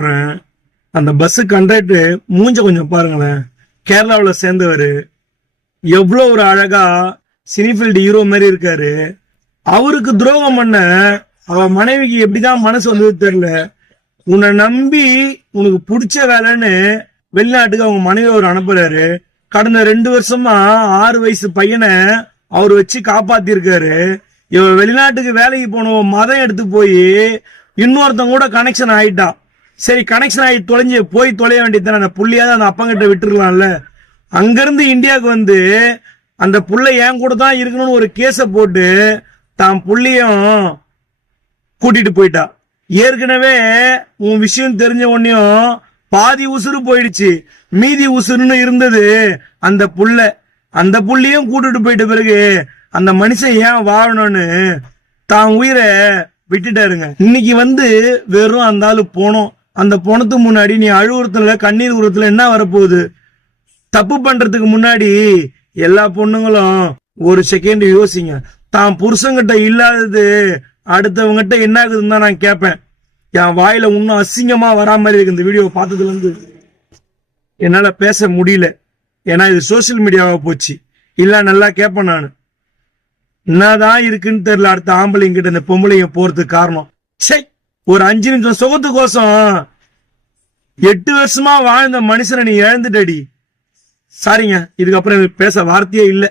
அந்த bus conductor மூஞ்ச கொஞ்சம் பாருங்களேன். கேரளாவுல சேர்ந்தவரு, எவ்வளவு ஒரு அழகா சினிஃபீல்டு ஹீரோ மாதிரி இருக்காரு. அவருக்கு துரோகம் பண்ண அவ மனைவிக்கு எப்படிதான் மனசு வந்தது தெரியல. உன்னை நம்பி உனக்கு பிடிச்ச வேலைன்னு வெளிநாட்டுக்கு அவங்க மனைவி அவர் அனுப்புறாரு. கடந்த 2 வருஷமா 6 வயசு பையனை அவர் வச்சு காப்பாத்திருக்காரு. இவ வெளிநாட்டுக்கு வேலைக்கு போன மதம் எடுத்து போய் இன்னொருத்தங்க கூட கனெக்ஷன் ஆயிட்டான். சரி, கனெக்ஷன் ஆகி தொலைய வேண்டியதான, அந்த புள்ளையாவது அந்த அப்பங்கிட்ட விட்டுருக்கலாம்ல. அங்கிருந்து இந்தியாவுக்கு வந்து அந்த புள்ள என் கூட தான் இருக்கணும்னு ஒரு கேஸ போட்டு தான் புள்ளையும் கூட்டிட்டு போயிட்டா. ஏற்கனவே உன் விஷயம் தெரிஞ்ச உடனேயும் பாதி உசுறு போயிடுச்சு, மீதி உசுறுன்னு இருந்தது அந்த புள்ள. அந்த புள்ளையும் கூட்டிட்டு போயிட்ட பிறகு அந்த மனுஷன் ஏன் வாழணும்னு தான் உயிரை விட்டுட்டாருங்க. இன்னைக்கு வந்து வெறும் அந்த ஆளு போனோம். அந்த போனதுக்கு முன்னாடி நீ அழுவுறதுல கண்ணீர் உரத்துல என்ன வரப்போகுது? தப்பு பண்றதுக்கு முன்னாடி எல்லா பொண்ணுங்களும் ஒரு செகண்ட் யோசிங்க. தான் புருஷங்கிட்ட இல்லாதது அடுத்தவங்கிட்ட என்ன ஆகுதுன்னு தான் நான் கேட்பேன். என் வாயில இன்னும் அசிங்கமா வரா மாதிரி இருக்கு. இந்த வீடியோ பார்த்ததுல இருந்து என்னால பேச முடியல. ஏன்னா இது சோசியல் மீடியாவா போச்சு. இல்ல நல்லா கேட்பேன் நான். என்னதான் இருக்குன்னு தெரியல அடுத்த ஆம்பளைங்கிட்ட இந்த பொம்பளைங்க போறதுக்கு காரணம். சை, ஒரு 5 நிமிஷம் சுகத்துக்கோசம் 8 வருஷமா வாழ்ந்த மனுஷனை நீ இழந்துட்டடி. சாரிங்க, இதுக்கப்புறம் பேச வார்த்தையே இல்லை.